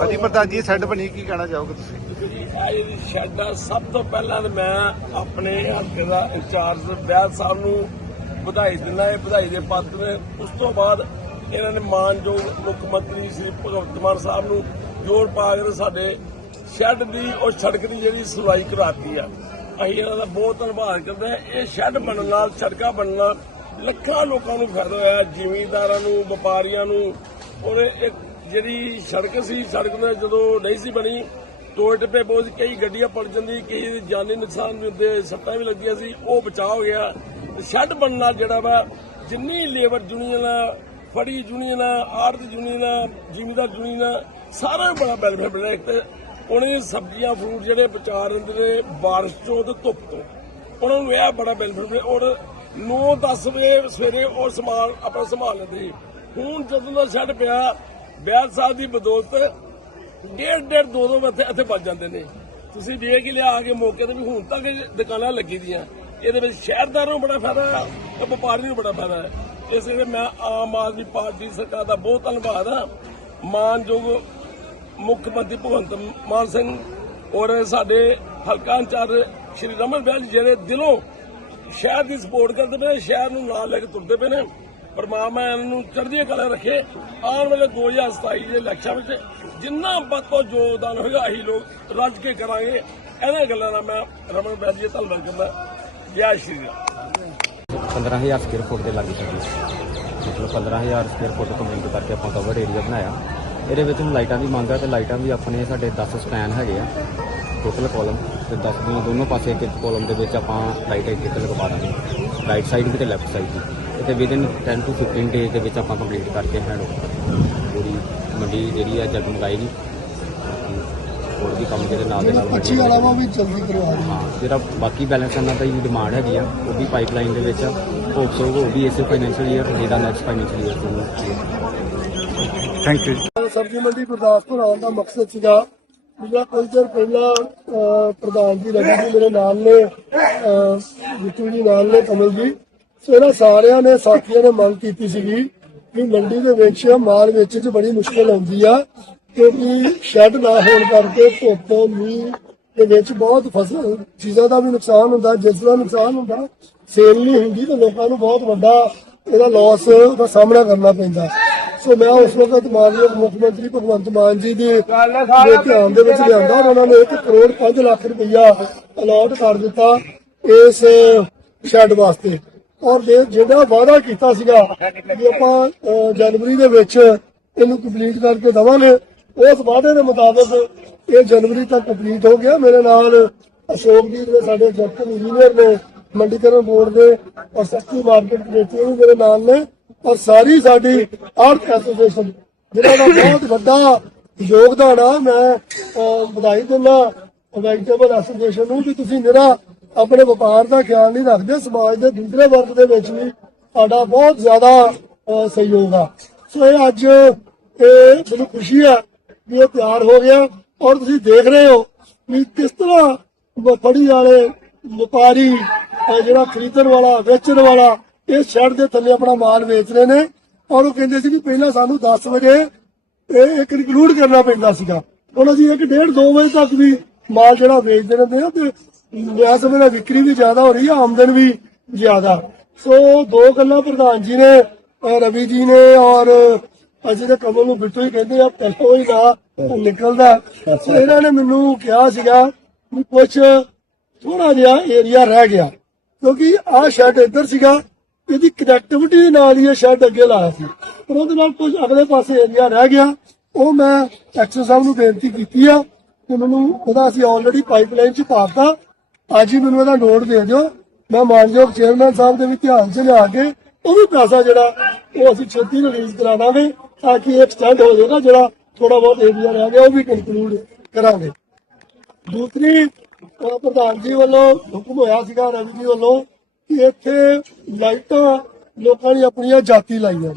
ਹਾਂਜੀ ਪ੍ਰਧਾਨ ਜੀ ਸੈੱਟ ਬਣੀ, ਕੀ ਕਹਿਣਾ ਚਾਹੋਗੇ ਤੁਸੀਂ? ਜਿਹੜੀ ਸ਼ੈੱਡ ਆ ਸਭ ਤੋਂ ਪਹਿਲਾਂ ਤੇ ਮੈਂ ਆਪਣੇ ਹਲਕੇ ਦਾ ਇੰਚਾਰਜ ਬੈਦ ਸਾਹਿਬ ਨੂੰ ਵਧਾਈ ਦਿੰਦਾ ਇਹ ਵਧਾਈ ਦੇ ਪਾਤਰ ਨੇ ਉਸ ਤੋਂ ਬਾਅਦ ਇਹਨਾਂ ਨੇ ਮਾਨਯੋਗ ਮੁੱਖ ਮੰਤਰੀ ਸ੍ਰੀ ਭਗਵੰਤ ਮਾਨ ਸਾਹਿਬ ਨੂੰ ਜੋਰ ਪਾ ਕੇ ਸਾਡੇ ਸ਼ੈੱਡ ਦੀ, ਉਹ ਸੜਕ ਦੀ ਜਿਹੜੀ ਸਫ਼ਾਈ ਕਰਾਤੀ ਆ। ਅਸੀਂ ਇਹਨਾਂ ਦਾ ਬਹੁਤ ਧੰਨਵਾਦ ਕਰਦੇ ਹਾਂ। ਇਹ ਸ਼ੈੱਡ ਬਣਨ ਨਾਲ, ਸੜਕਾਂ ਬਣਨ ਨਾਲ ਲੱਖਾਂ ਲੋਕਾਂ ਨੂੰ ਫਾਇਦਾ ਹੋਇਆ, ਜ਼ਿਮੀਂਦਾਰਾਂ ਨੂੰ, ਵਪਾਰੀਆਂ ਨੂੰ ਔਰ ਇੱਕ ਜਿਹੜੀ ਸੜਕ ਸੀ, ਸੜਕ ਨੇ ਜਦੋਂ ਨਹੀਂ ਸੀ ਬਣੀ ਟੋਏ ਟੱਪੇ ਬਹੁਤ ਕਈ ਗੱਡੀਆਂ ਪੜ ਜਾਂਦੀ ਕਈ ਜਾਨੀ ਨੁਕਸਾਨ ਵੀ ਹੁੰਦੇ, ਸੱਟਾਂ ਵੀ ਲੱਗੀਆਂ ਸੀ, ਉਹ ਬਚਾਅ ਹੋ ਗਿਆ। ਸ਼ੈੱਡ ਬਣਨਾ ਜਿਹੜਾ ਵਾ, ਜਿੰਨੀ ਲੇਬਰ ਯੂਨੀਅਨ, ਫੜੀ ਯੂਨੀਅਨ ਆ ਆੜਤ ਯੂਨੀਅਨ, ਜ਼ਿਮੀਦਾਰ ਯੂਨੀਅਨ ਆ ਸਾਰਿਆਂ ਨੂੰ ਬੜਾ ਬੈਨੀਫਿਟ ਮਿਲਿਆ। ਇੱਕ ਤੇ ਉਹਨੇ ਸਬਜ਼ੀਆਂ ਫਰੂਟ ਜਿਹੜੇ ਬਚਾ ਰਹਿੰਦੇ ਨੇ ਬਾਰਿਸ਼ ਤੋਂ ਤੇ ਧੁੱਪ ਤੋਂ। ਉਹਨਾਂ ਨੂੰ ਇਹ ਬੜਾ ਬੈਨੀਫਿਟ ਔਰ 9-10 ਵਜੇ ਸਵੇਰੇ ਉਹ ਸਮਾਨ ਆਪਣਾ ਸੰਭਾਲ ਲੈਂਦੇ ਸੀ। ਹੁਣ ਜਦੋਂ ਦਾ ਛੱਡ ਪਿਆ ਬਿਆਸ ਸਾਹਿਬ ਦੀ ਬਦੌਲਤ ਡੇਢ ਡੇਢ ਦੋ ਦੋ ਮੱਥੇ ਇੱਥੇ ਵੱਜ ਜਾਂਦੇ ਨੇ। ਤੁਸੀਂ ਦੇਖ ਹੀ ਲਿਆ ਆ ਕੇ ਮੌਕੇ ਤੇ ਵੀ ਹੁਣ ਤੱਕ ਦੁਕਾਨਾਂ ਲੱਗੀ ਦੀਆਂ ਇਹਦੇ ਵਿੱਚ ਸ਼ਹਿਰਦਾਰਾਂ ਨੂੰ ਬੜਾ ਫਾਇਦਾ ਹੈ ਤੇ ਵਪਾਰੀ ਨੂੰ ਬੜਾ ਫਾਇਦਾ ਹੈ। ਇਸ ਲਈ ਮੈਂ ਆਮ ਆਦਮੀ ਪਾਰਟੀ ਸਰਕਾਰ ਦਾ ਬਹੁਤ ਧੰਨਵਾਦ ਹਾਂ। ਮਾਨਯੋਗ ਮੁੱਖ ਮੰਤਰੀ ਭਗਵੰਤ ਮਾਨ ਸਿੰਘ ਔਰ ਸਾਡੇ ਹਲਕਾ ਇੰਚਾਰਜ ਸ਼੍ਰੀ ਰਮਨ ਬੈਲ ਜਿਹੜੇ ਦਿਲੋਂ ਸ਼ਹਿਰ ਦੀ ਸਪੋਰਟ ਕਰਦੇ ਪਏ ਨੇ, ਸ਼ਹਿਰ ਨੂੰ ਨਾਲ ਲੈ ਕੇ ਤੁਰਦੇ ਪਏ ਨੇ। ਪਰਮਾਤਮਾ ਇਹਨਾਂ ਨੂੰ ਚੜ੍ਹਦੀ ਕਲਾ ਰੱਖੇ। ਆਉਣ ਵਾਲੇ 2027 ਦੇ ਇਲੈਕਸ਼ਨ ਵਿੱਚ ਜਿੰਨਾ ਵੱਧ ਤੋਂ ਯੋਗਦਾਨ ਹੋਏਗਾ, ਅਸੀਂ ਲੋਕ ਰੱਜ ਕੇ ਕਰਾਂਗੇ। ਇਹਨਾਂ ਗੱਲਾਂ ਦਾ ਮੈਂ ਰਮਨ ਬੈਲ ਜੀ ਧੰਨਵਾਦ ਕਰਦਾ। ਜੈ ਸ਼੍ਰੀ ਰਾਮ 15000 ਸਕੁਅਰ ਫੁੱਟ ਦੇ ਲਾਗੇ ਸਾਡੀ ਮਤਲਬ 15000 ਸਕੁਅਰ ਫੁੱਟ ਕੰਪਲੀਟ ਕਰਕੇ ਆਪਾਂ ਕਵਰ ਏਰੀਆ ਬਣਾਇਆ। ਇਹਦੇ ਵਿੱਚ ਹੁਣ ਲਾਈਟਾਂ ਦੀ ਮੰਗ ਆ ਤੇ ਲਾਈਟਾਂ ਵੀ ਆਪਣੇ ਸਾਡੇ 10 ਸਪੈਨ ਹੈਗੇ ਆ। ਟੋਟਲ ਕਾਲਮ ਤੇ 10 ਦੀਆਂ ਦੋਨੋਂ ਪਾਸੇ ਇੱਕ ਕਾਲਮ ਦੇ ਵਿੱਚ ਆਪਾਂ ਲਾਈਟ ਇੱਕ ਇੱਕ ਲਗਵਾ ਦਾਂਗੇ। ਰਾਈਟ ਸਾਈਡ ਵੀ ਤੇ ਲੈਫਟ ਸਾਈਡ ਵੀ। ਤੇ ਵਿਦਿਨ 10 ਟੂ 15 ਡੇਜ਼ ਦੇ ਵਿੱਚ ਆਪਾਂ ਕੰਪਲੀਟ ਕਰਕੇ ਹੈਂਡ ਪੂਰੀ ਮੰਡੀ ਏਰੀਆ ਜਗਮਗਾਏਗੀ ਹੋਰ ਵੀ ਕੰਮ ਜਿਹੜੇ ਨਾਲ ਦੇ ਨਾਲ ਅੱਛੀ ਅਲਾਵਾ ਵੀ ਜਲਦੀ ਕਰਵਾ ਦਿਓ ਹਾਂ ਜਿਹੜਾ ਬਾਕੀ ਬੈਲੈਂਸ ਕਰਨਾ ਤਾਂ ਵੀ ਡਿਮਾਂਡ ਹੈਗੀ ਆ ਉਹ ਵੀ ਪਾਈਪਲਾਈਨ ਦੇ ਵਿੱਚ ਹੋਪਸ ਉਹ ਵੀ ਇਸੇ ਫਾਈਨੈਂਸ਼ੀਅਲ ਈਅਰ ਜਿਹੜਾ ਨੈਕਸਟ ਫਾਈਨੈਂਸ਼ੀਅਲ ਈਅਰ ਤੋਂ ਥੈਂਕ ਯੂ ਸਬਜ਼ੀ ਮੰਡੀ ਗੁਰਦਾਸਪੁਰ ਆਉਣ ਦਾ ਮਕਸਦ ਸੀਗਾ ਜਿਹੜਾ ਕੁਝ ਦਿਨ ਪਹਿਲਾਂ ਪ੍ਰਧਾਨ ਜੀ ਰਵੀ ਜੀ ਮੇਰੇ ਨਾਲ ਨੇ ਬਿੱਟੂ ਜੀ ਨਾਲ ਨੇ ਕਮਲ ਜੀ ਸੋ ਇਹਨਾਂ ਸਾਰਿਆਂ ਨੇ, ਸਾਥੀਆਂ ਨੇ ਮੰਗ ਕੀਤੀ ਸੀਗੀ ਕਿ ਮੰਡੀ ਦੇ ਵਿੱਚ ਮਾਲ ਵੇਚਣ 'ਚ ਬੜੀ ਮੁਸ਼ਕਲ ਆਉਂਦੀ ਆ ਕਿਉਂਕਿ ਸ਼ੈੱਡ ਨਾ ਹੋਣ ਕਰਕੇ ਧੁੱਪ, ਮੀਂਹ ਦੇ ਵਿੱਚ ਬਹੁਤ ਫਸਲ, ਚੀਜ਼ਾਂ ਦਾ ਵੀ ਨੁਕਸਾਨ ਹੁੰਦਾ, ਜਿਸ ਦਾ ਨੁਕਸਾਨ ਹੁੰਦਾ, ਸੇਲ ਨਹੀਂ ਹੁੰਦੀ ਤਾਂ ਲੋਕਾਂ ਨੂੰ ਬਹੁਤ ਵੱਡਾ ਇਹਦਾ ਲਾਸ ਦਾ ਸਾਹਮਣਾ ਕਰਨਾ ਪੈਂਦਾ। ਸੋ ਮੈਂ ਉਸ ਵਕਤ ਮਾਨਯੋਗ ਮੁੱਖ ਮੰਤਰੀ ਭਗਵੰਤ ਮਾਨ ਜੀ ਦੇ ਦੇ ਧਿਆਨ ਦੇ ਵਿੱਚ ਲਿਆਂਦਾ ਔਰ ਉਹਨਾਂ ਨੇ 1 ਕਰੋੜ 5 ਲੱਖ ਰੁਪਈਆ ਅਲਾਟ ਕਰ ਦਿੱਤਾ ਇਸ ਸ਼ੈੱਡ ਵਾਸਤੇ। ਔਰ ਜਿਹੜਾ ਵਾਅਦਾ ਕੀਤਾ ਸੀਗਾ ਕਿ ਆਪਾਂ ਜਨਵਰੀ ਦੇ ਵਿੱਚ ਇਹਨੂੰ ਕੰਪਲੀਟ ਕਰਕੇ ਦਵਾਂਗੇ, ਉਸ ਵਾਅਦੇ ਦੇ ਮੁਤਾਬਕ ਇਹ ਜਨਵਰੀ ਤੱਕ ਕੰਪਲੀਟ ਹੋ ਗਿਆ। ਮੇਰੇ ਨਾਲ ਅਸ਼ੋਕ ਜੀ ਦੇ ਸਾਡੇ ਜੱਟਨ ਇੰਜੀਨੀਅਰ ਨੇ, ਮੰਡੀਕਰਨ ਬੋਰਡ ਦੇ ਔਰ ਸੱਚੀ ਮਾਰਕੀਟ ਕਮੇਟੀ ਵੀ ਮੇਰੇ ਨਾਲ ਨੇ ਔਰ ਸਾਰੀ ਸਾਡੀ ਆਰਥ ਐਸੋਸੀਏਸ਼ਨ ਜਿਹਨਾਂ ਦਾ ਬਹੁਤ ਵੱਡਾ ਯੋਗਦਾਨ ਆ, ਮੈਂ ਵਧਾਈ ਦਿੰਦਾ। ਵੈਜੀਟੇਬਲ ਐਸੋਸੀਏਸ਼ਨ ਨੂੰ ਵੀ ਤੁਸੀਂ ਨਿਹਰਾ ਆਪਣੇ ਵਪਾਰ ਦਾ ਖਿਆਲ ਨਹੀਂ ਰੱਖਦੇ, ਸਮਾਜ ਦੇ ਦੂਸਰੇ ਵਰਗ ਦੇ ਵਿੱਚ ਵੀ ਸਾਡਾ ਬਹੁਤ ਜ਼ਿਆਦਾ ਸਹਿਯੋਗ ਆ। ਸੋ ਇਹ ਅੱਜ ਇਹ ਮੈਨੂੰ ਖੁਸ਼ੀ ਆ ਵੀ ਇਹ ਤਿਆਰ ਹੋ ਗਿਆ ਔਰ ਤੁਸੀਂ ਦੇਖ ਰਹੇ ਹੋ ਵੀ ਕਿਸ ਤਰ੍ਹਾਂ ਫੜੀ ਵਾਲੇ ਵਪਾਰੀ ਜਿਹੜਾ ਖਰੀਦਣ ਵਾਲਾ, ਵੇਚਣ ਵਾਲਾ, ਇਹ ਸ਼ਹਿਰ ਦੇ ਥੱਲੇ ਆਪਣਾ ਮਾਲ ਵੇਚ ਰਹੇ ਨੇ ਔਰ ਉਹ ਕਹਿੰਦੇ ਸੀ ਕਿ ਪਹਿਲਾਂ ਸਾਨੂੰ 10 ਵਜੇ ਇਹ ਇੱਕ ਇਨਕਲੂਡ ਕਰਨਾ ਪੈਂਦਾ ਸੀਗਾ। ਹੁਣ ਅਸੀਂ 1:30 2 ਵਜੇ ਤੱਕ ਵੀ ਮਾਲ ਜਿਹੜਾ ਵੇਚਦੇ ਰਹਿੰਦੇ ਆ ਤੇ ਮੈਂ ਸਮਝਦਾ ਵਿਕਰੀ ਵੀ ਜ਼ਿਆਦਾ ਹੋ ਰਹੀ ਹੈ ਆਮਦਨ ਵੀ ਜ਼ਿਆਦਾ। ਸੋ ਦੋ ਗੱਲਾਂ ਪ੍ਰਧਾਨ ਜੀ ਨੇ ਰਵੀ ਜੀ ਨੇ ਔਰ ਅਸੀਂ ਤਾਂ ਕਮਲ ਨੂੰ ਬਿੱਟੂ ਹੀ ਕਹਿੰਦੇ ਆ, ਪਹਿਲਾਂ ਹੀ ਨਾ ਨਿਕਲਦਾ। ਸੋ ਇਹਨਾਂ ਨੇ ਮੈਨੂੰ ਕਿਹਾ ਸੀਗਾ ਵੀ ਕੁਝ ਥੋੜਾ ਜਿਹਾ ਏਰੀਆ ਰਹਿ ਗਿਆ, ਕਿਉਂਕਿ ਆਹ ਸ਼ੈੱਡ ਇੱਧਰ ਸੀਗਾ, ਇਹਦੀ ਕਨੈਕਟੀਵਿਟੀ ਦੇ ਨਾਲ ਹੀ ਇਹ ਸ਼ੈੱਡ ਅੱਗੇ ਲਾਇਆ ਸੀ। ਪਰ ਉਹਦੇ ਨਾਲ ਕੁਝ ਅਗਲੇ ਪਾਸੇ ਏਰੀਆ ਰਹਿ ਗਿਆ। ਉਹ ਮੈਂ ਐਕਸਰ ਸਾਹਿਬ ਨੂੰ ਬੇਨਤੀ ਕੀਤੀ ਆ ਕਿ ਮੈਨੂੰ ਉਹਦਾ ਅਸੀਂ ਆਲਰੇਡੀ ਪਾਈਪਲਾਈਨ 'ਚ ਪਾਤਾ ਅੱਜ ਹੀ ਮੈਨੂੰ ਇਹਦਾ ਨੋਟ ਦੇ ਦਿਓ। ਮੈਂ ਮਾਨਯੋਗ ਚੇਅਰਮੈਨ ਸਾਹਿਬ ਦੇ ਵੀ ਧਿਆਨ 'ਚ ਲਿਆ ਕੇ ਉਹ ਵੀ ਪੈਸਾ ਜਿਹੜਾ ਉਹ ਅਸੀਂ ਛੇਤੀ ਰਿਲੀਜ਼ ਕਰਾ ਦਾਂਗੇ ਤਾਂ ਕਿ ਐਕਸਟੈਂਡ ਹੋ ਜਾਏਗਾ ਜਿਹੜਾ ਥੋੜਾ ਬਹੁਤ ਏਰੀਆ ਰਹਿ ਗਿਆ ਉਹ ਵੀ ਕੰਕਲੂਡ ਕਰਾਂਗੇ। ਦੂਸਰੀ ਪ੍ਰਧਾਨ ਜੀ ਵੱਲੋਂ ਹੁਕਮ ਹੋਇਆ ਸੀਗਾ ਰਵੀ ਜੀ ਵੱਲੋਂ ਕਿ ਇੱਥੇ ਲਾਈਟਾਂ ਲੋਕਾਂ ਨੇ ਆਪਣੀਆਂ ਜਾਤੀ ਲਾਈਆਂ।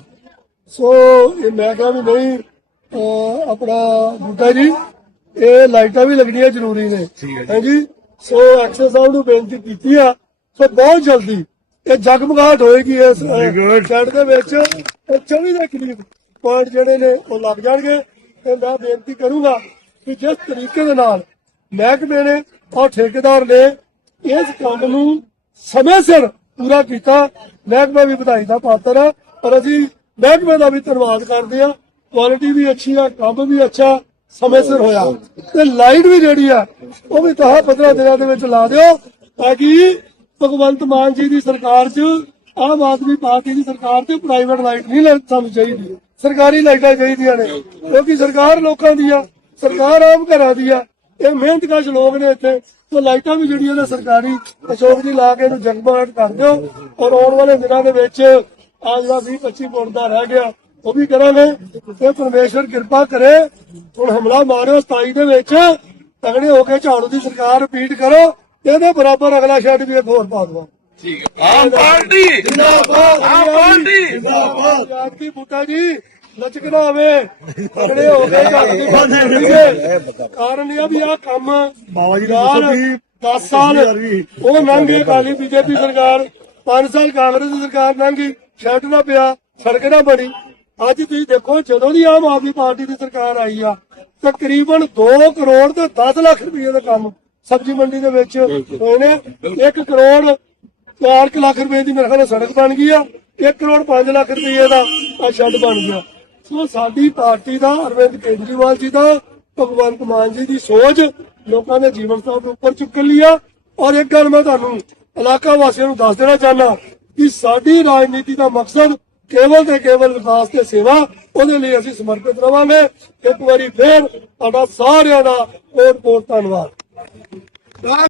ਸੋ ਇਹ ਮੈਂ ਕਿਹਾ ਵੀ ਨਹੀਂ ਆਪਣਾ ਬੂਟਾ ਜੀ ਇਹ ਲਾਈਟਾਂ ਵੀ ਲੱਗਣੀਆਂ ਜ਼ਰੂਰੀ ਨੇ। ਹਾਂਜੀ ਸੋ ਐਕਸਰ ਸਾਹਿਬ ਨੂੰ ਬੇਨਤੀ ਕੀਤੀ ਆ ਸੋ ਬਹੁਤ ਜਲਦੀ ਇਹ ਜਗਮਗਾਹਟ ਹੋਏਗੀ ਇਸ ਸ਼ੈਡ ਦੇ ਵਿੱਚ। ਇਹ 24 ਦੇ ਕਰੀਬ ਪੁਆਇੰਟ ਜਿਹੜੇ ਨੇ ਉਹ ਲੱਗ ਜਾਣਗੇ। ਤੇ ਮੈਂ ਬੇਨਤੀ ਕਰੂੰਗਾ ਕਿ ਜਿਸ ਤਰੀਕੇ ਦੇ ਨਾਲ ਮਹਿਕਮੇ ਨੇ ਔਰ ਠੇਕੇਦਾਰ ਨੇ ਇਸ ਕੰਮ ਨੂੰ ਸਮੇਂ ਸਿਰ ਪੂਰਾ ਕੀਤਾ ਮਹਿਕਮਾ ਵੀ ਵਧਾਈ ਦਾ ਪਾਤਰ ਹੈ ਪਰ ਅਸੀਂ ਮਹਿਕਮੇ ਦਾ ਵੀ ਧੰਨਵਾਦ ਕਰਦੇ ਹਾਂ ਕੁਆਲਿਟੀ ਵੀ ਅੱਛੀ ਆ ਕੰਮ ਵੀ ਅੱਛਾ। ਸਮੇਂ ਸਿਰ ਹੋਇਆ। ਤੇ ਲਾਈਟ ਵੀ ਜਿਹੜੀ ਆ, ਉਹ ਵੀ ਤਾਂ 15 ਦਿਨਾਂ ਦੇ ਵਿੱਚ ਲਾ ਦਿਓ ਤਾਂ ਕਿ ਭਗਵੰਤ ਮਾਨ ਜੀ ਦੀ ਸਰਕਾਰ 'ਚ, ਆਮ ਆਦਮੀ ਪਾਰਟੀ ਦੀ ਸਰਕਾਰ 'ਚ ਪ੍ਰਾਈਵੇਟ ਲਾਈਟ ਨਹੀਂ ਲੈ ਸਾਨੂੰ ਚਾਹੀਦੀ। ਸਰਕਾਰੀ ਲਾਈਟਾਂ ਚਾਹੀਦੀਆਂ ਨੇ, ਕਿਉਂਕਿ ਸਰਕਾਰ ਲੋਕਾਂ ਦੀ ਆ, ਸਰਕਾਰ ਆਮ ਘਰਾਂ ਦੀ ਆ। ਇਹ ਮਿਹਨਤਕਸ਼ ਲੋਕ ਨੇ ਇੱਥੇ, ਤੇ ਲਾਈਟਾਂ ਵੀ ਜਿਹੜੀਆਂ ਨੇ ਸਰਕਾਰੀ, ਅਸ਼ੋਕ ਜੀ ਲਾ ਕੇ ਇਹਨੂੰ ਜਗਮਗਾਟ ਕਰ ਦਿਓ। ਔਰ ਆਉਣ ਵਾਲੇ ਦਿਨਾਂ ਦੇ ਵਿੱਚ ਆ ਜਿਹੜਾ 20 25 ਫੁੱਟ ਦਾ ਰਹਿ ਗਿਆ ਉਹ ਵੀ ਕਰਾਂਗੇ ਤੇ ਪਰਮੇਸ਼ਰ ਕਿਰਪਾ ਕਰੇ ਹੁਣ ਹਮਲਾ ਮਾਰਿਓ 27 ਦੇ ਵਿੱਚ ਤਗੜੇ ਹੋ ਕੇ ਝਾੜੂ ਦੀ ਸਰਕਾਰ ਰਿਪੀਟ ਕਰੋ ਇਹਦੇ ਬਰਾਬਰ ਅਗਲਾ ਸ਼ੈਡ ਵੀ ਇੱਕ ਹੋਰ ਪਾ ਦਵਾਂ। ਆਮ ਪਾਰਟੀ! ਜਿੰਦਾਬਾਦ ਆਮ ਪਾਰਟੀ! ਜਿੰਦਾਬਾਦ। ਯਾਦ ਕੀ ਬੂਟਾ ਜੀ ਲਚਕਣਾ ਹੋਵੇ ਤਗੜੇ ਹੋ ਕੇ ਝਾੜੂ ਦੀ ਸਰਕਾਰ ਕਰੀਏ। ਕਾਰਨ ਇਹ ਆ ਵੀ ਆ ਕੰਮ ਬਾਬਾ ਜੀ 10 ਸਾਲ ਉਹ ਲੰਘੇ ਕਾਲੀ ਬੀਜੇਪੀ ਸਰਕਾਰ 5 ਸਾਲ ਕਾਂਗਰਸ ਦੀ ਸਰਕਾਰ ਲੰਘੀ ਛੱਡ ਨਾ ਪਿਆ ਸੜਕ ਨਾ ਬਣੀ। ਅੱਜ ਤੁਸੀਂ ਦੇਖੋ ਜਦੋਂ ਦੀ ਆਮ ਆਦਮੀ ਪਾਰਟੀ ਦੀ ਸਰਕਾਰ ਆਈ ਆ ਤਕਰੀਬਨ 2 ਕਰੋੜ ਤੇ 10 ਲੱਖ ਰੁਪਏ ਦਾ ਕੰਮ ਸਬਜ਼ੀ ਮੰਡੀ ਦੇ ਵਿੱਚ ਨੇ 1 ਕਰੋੜ 4 ਲੱਖ ਰੁਪਏ ਦੀ ਮੇਰੇ ਖਿਆਲ ਨਾਲ ਸੜਕ ਬਣ ਗਈ ਆ। 1 ਕਰੋੜ 5 ਲੱਖ ਰੁਪਏ ਦਾ ਆ ਸ਼ੈੱਡ ਬਣ ਗਿਆ। ਸੋ ਸਾਡੀ ਪਾਰਟੀ ਦਾ ਅਰਵਿੰਦ ਕੇਜਰੀਵਾਲ ਜੀ ਦਾ ਭਗਵੰਤ ਮਾਨ ਜੀ ਦੀ ਸੋਚ ਲੋਕਾਂ ਦੇ ਜੀਵਨ ਸਤਰ ਨੂੰ ਉੱਪਰ ਚੁੱਕ ਲਈ ਆ। ਔਰ ਇੱਕ ਗੱਲ ਮੈਂ ਤੁਹਾਨੂੰ ਇਲਾਕਾ ਵਾਸੀਆਂ ਨੂੰ ਦੱਸ ਦੇਣਾ ਚਾਹੁੰਦਾ ਕਿ ਸਾਡੀ ਰਾਜਨੀਤੀ ਦਾ ਮਕਸਦ ਕੇਵਲ ਤੇ ਕੇਵਲ ਵਿਕਾਸ ਤੇ ਸੇਵਾ, ਉਹਦੇ ਲਈ ਅਸੀਂ ਸਮਰਪਿਤ ਰਵਾਂਗੇ। ਇੱਕ ਵਾਰੀ ਫੇਰ ਤੁਹਾਡਾ ਸਾਰਿਆਂ ਦਾ ਕੋਟ ਕੋਟ ਧੰਨਵਾਦ।